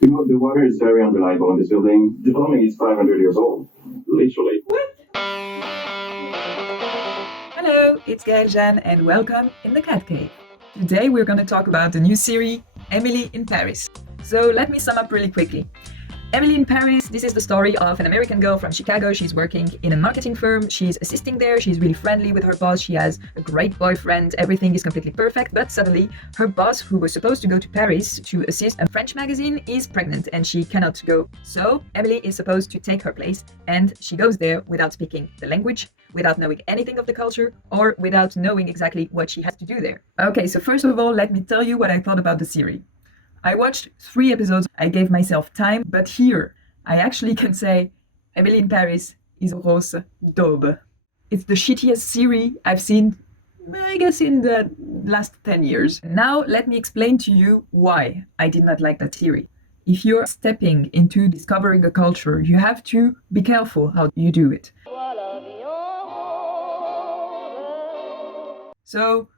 The water is very unreliable in this building. The plumbing is 500 years old. Literally. Hello, it's Gaël Jeanne and welcome in the Cat Cave. Today we're going to talk about the new series Emily in Paris. So let me sum up really quickly. Emily in Paris, this is the story of an American girl from Chicago. She's working in a marketing firm. She's assisting there. She's really friendly with her boss. She has a great boyfriend. Everything is completely perfect. But suddenly, her boss, who was supposed to go to Paris to assist a French magazine, is pregnant and she cannot go. So Emily is supposed to take her place and she goes there without speaking the language, without knowing anything of the culture, or without knowing exactly what she has to do there. Okay, so first of all, let me tell you what I thought about the series. I watched 3 episodes, I gave myself time, but here I actually can say Emily in Paris is grosse daube. It's the shittiest series I've seen, I guess, in the last 10 years. Now let me explain to you why I did not like that series. If you're stepping into discovering a culture, you have to be careful how you do it. So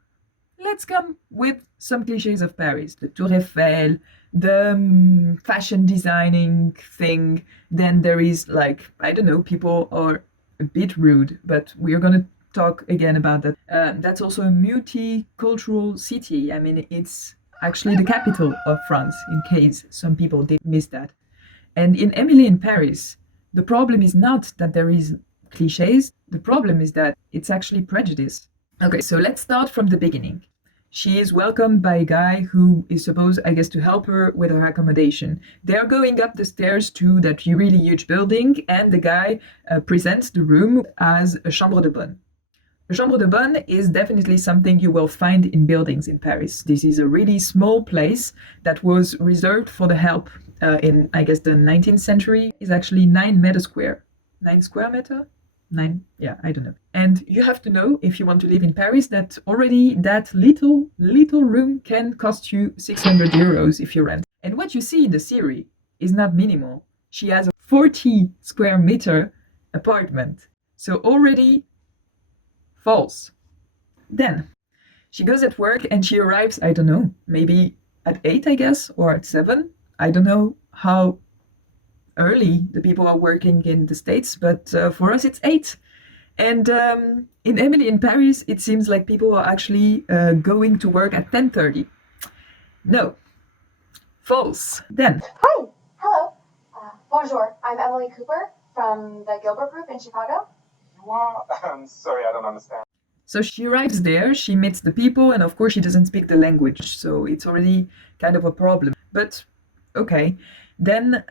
let's come with some cliches of Paris. The Tour Eiffel, the fashion designing thing. Then there is I don't know, people are a bit rude, but we are going to talk again about that. That's also a multicultural city. I mean, it's actually the capital of France, in case some people did miss that. And in Emily in Paris, the problem is not that there is cliches. The problem is that it's actually prejudice. Okay, so let's start from the beginning. She is welcomed by a guy who is supposed, I guess, to help her with her accommodation. They're going up the stairs to that really huge building, and the guy presents the room as a chambre de bonne. A chambre de bonne is definitely something you will find in buildings in Paris. This is a really small place that was reserved for the help in, I guess, the 19th century. Is actually 9 meter square. 9 square meter? 9, yeah, I don't know. And you have to know, if you want to live in Paris, that already that little room can cost you 600 euros if you rent. And what you see in the series is not minimal. She has a 40 square meter apartment. So already false. Then she goes at work and she arrives, I don't know, maybe at 8, I guess, or at 7. I don't know how early the people are working in the States, but for us it's 8. And in Emily in Paris, it seems like people are actually going to work at 10:30. No, false. Then. Hi, hello, bonjour. I'm Emily Cooper from the Gilbert Group in Chicago. You are? I'm sorry, I don't understand. So she arrives there, she meets the people, and of course she doesn't speak the language, so it's already kind of a problem. But okay, then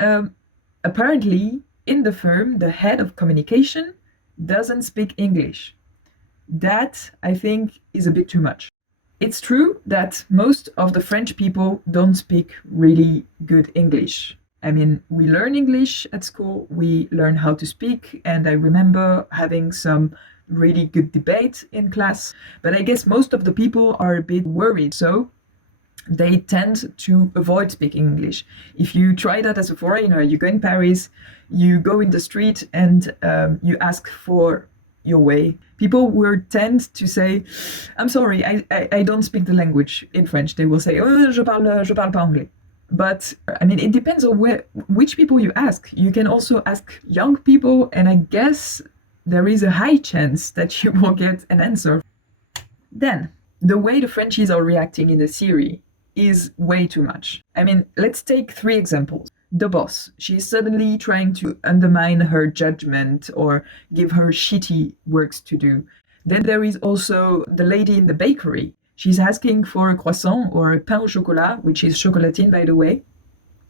apparently in the firm, the head of communication doesn't speak English. That, I think, is a bit too much. It's true that most of the French people don't speak really good English. I mean, we learn English at school, we learn how to speak, and I remember having some really good debate in class. But I guess most of the people are a bit worried, so they tend to avoid speaking English. If you try that as a foreigner, you go in Paris, you go in the street and you ask for your way. People will tend to say, I'm sorry, I don't speak the language in French. They will say, oh, je parle pas anglais. But I mean, it depends on which people you ask. You can also ask young people, and I guess there is a high chance that you will get an answer. Then, the way the Frenchies are reacting in the series is way too much. I mean, let's take 3 examples. The boss, she's suddenly trying to undermine her judgment or give her shitty works to do. Then there is also the lady in the bakery. She's asking for a croissant or a pain au chocolat, which is chocolatine, by the way.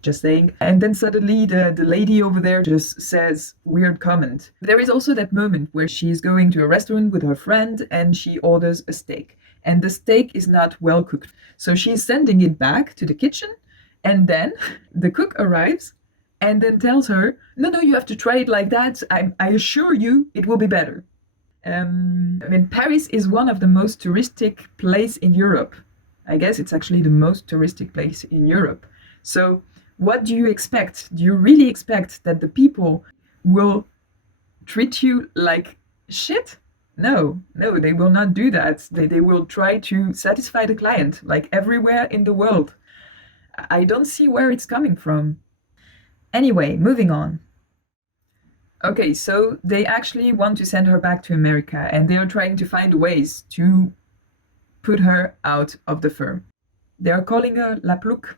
Just saying. And then suddenly the lady over there just says weird comment. There is also that moment where she's going to a restaurant with her friend and she orders a steak. And the steak is not well cooked. So she's sending it back to the kitchen, and then the cook arrives and then tells her, no, you have to try it like that. I assure you it will be better. I mean, Paris is one of the most touristic place in Europe. I guess it's actually the most touristic place in Europe. So what do you expect? Do you really expect that the people will treat you like shit? No, they will not do that. They will try to satisfy the client, like everywhere in the world. I don't see where it's coming from. Anyway, moving on. Okay, so they actually want to send her back to America, and they are trying to find ways to put her out of the firm. They are calling her La Plouc.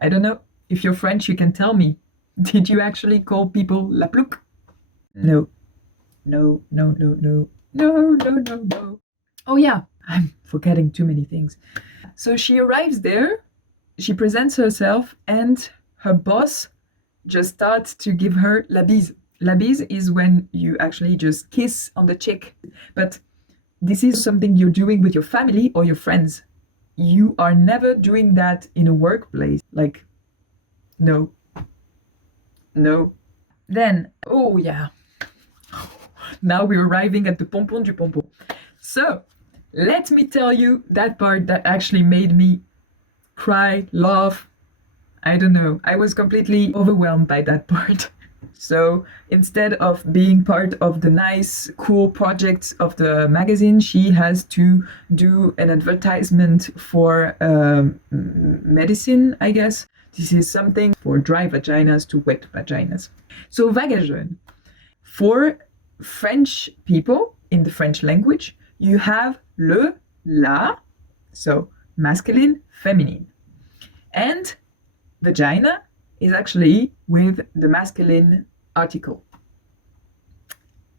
I don't know. If you're French, you can tell me. Did you actually call people La Plouc? No. No, no, no, no. No, no, no, no. Oh yeah, I'm forgetting too many things. So she arrives there, she presents herself, and her boss just starts to give her la bise. La bise is when you actually just kiss on the cheek. But this is something you're doing with your family or your friends. You are never doing that in a workplace. Like, no. No. Then, oh yeah. Now we're arriving at the pompon du pompon. So, let me tell you that part that actually made me cry, laugh. I don't know. I was completely overwhelmed by that part. So instead of being part of the nice, cool projects of the magazine, she has to do an advertisement for medicine, I guess. This is something for dry vaginas to wet vaginas. So Vagajön. For French people in the French language, you have le, la, so masculine, feminine. And vagina is actually with the masculine article.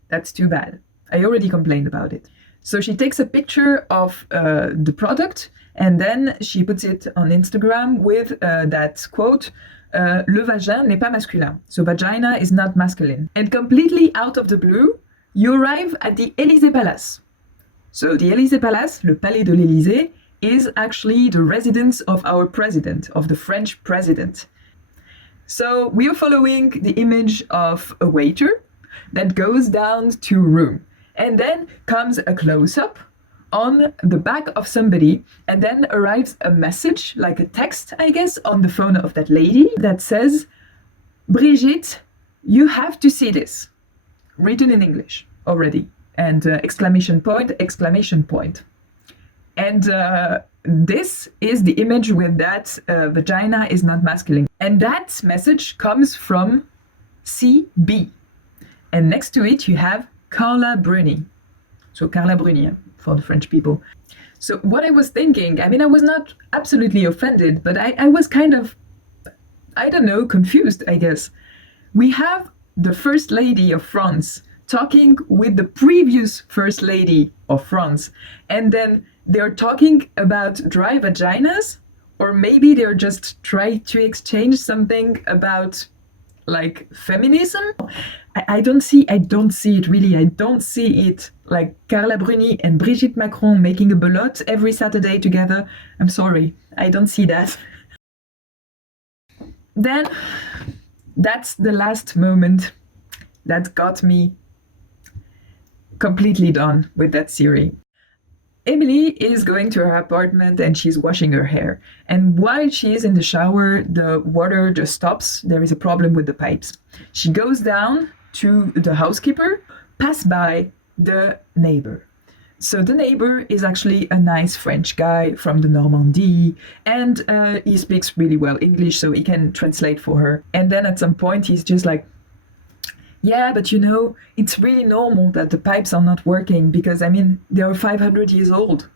That's too bad. I already complained about it. So she takes a picture of the product and then she puts it on Instagram with that quote, le vagin n'est pas masculin. So vagina is not masculine. And completely out of the blue, you arrive at the Élysée Palace. So the Élysée Palace, le Palais de l'Élysée, is actually the residence of our president, of the French president. So we are following the image of a waiter that goes down to a room. And then comes a close-up on the back of somebody, and then arrives a message, like a text, I guess, on the phone of that lady that says, Brigitte, you have to see this. Written in English already. And exclamation point, exclamation point. And this is the image with that vagina is not masculine. And that message comes from CB. And next to it, you have Carla Bruni. So Carla Bruni for the French people. So what I was thinking, I mean, I was not absolutely offended, but I was kind of, I don't know, confused, I guess. We have the First Lady of France talking with the previous First Lady of France. And then they're talking about dry vaginas, or maybe they're just trying to exchange something about like feminism. I don't see it really. I don't see it like Carla Bruni and Brigitte Macron making a belote every Saturday together. I'm sorry, I don't see that. Then that's the last moment that got me completely done with that series. Emily is going to her apartment and she's washing her hair. And while she is in the shower, the water just stops. There is a problem with the pipes. She goes down to the housekeeper, pass by the neighbor. So the neighbor is actually a nice French guy from the Normandy, and he speaks really well English, so he can translate for her. And then at some point he's just like, yeah, but you know, it's really normal that the pipes are not working because, I mean, they are 500 years old.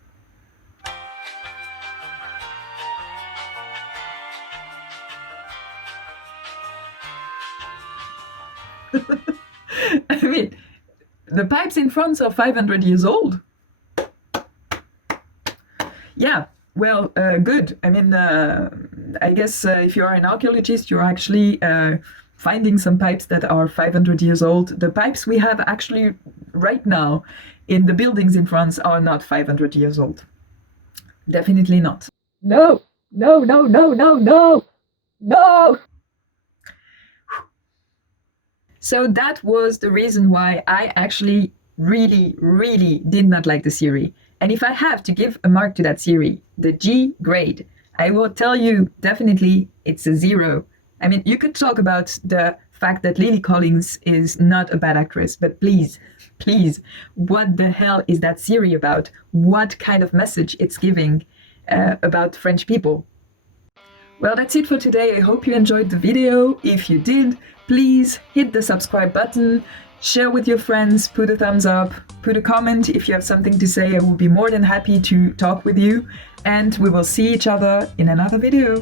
I mean, the pipes in France are 500 years old. Yeah, well, good. I mean, I guess if you are an archaeologist, you're actually finding some pipes that are 500 years old. The pipes we have actually right now in the buildings in France are not 500 years old. Definitely not. No, no, no, no, no, no, no. So that was the reason why I actually really did not like the series. And if I have to give a mark to that series, the G grade, I will tell you definitely it's a 0. I mean, you could talk about the fact that Lily Collins is not a bad actress, but please, what the hell is that series about? What kind of message it's giving about French people? Well, that's it for today. I hope you enjoyed the video. If you did, please hit the subscribe button, share with your friends, put a thumbs up, put a comment if you have something to say. I will be more than happy to talk with you, and we will see each other in another video.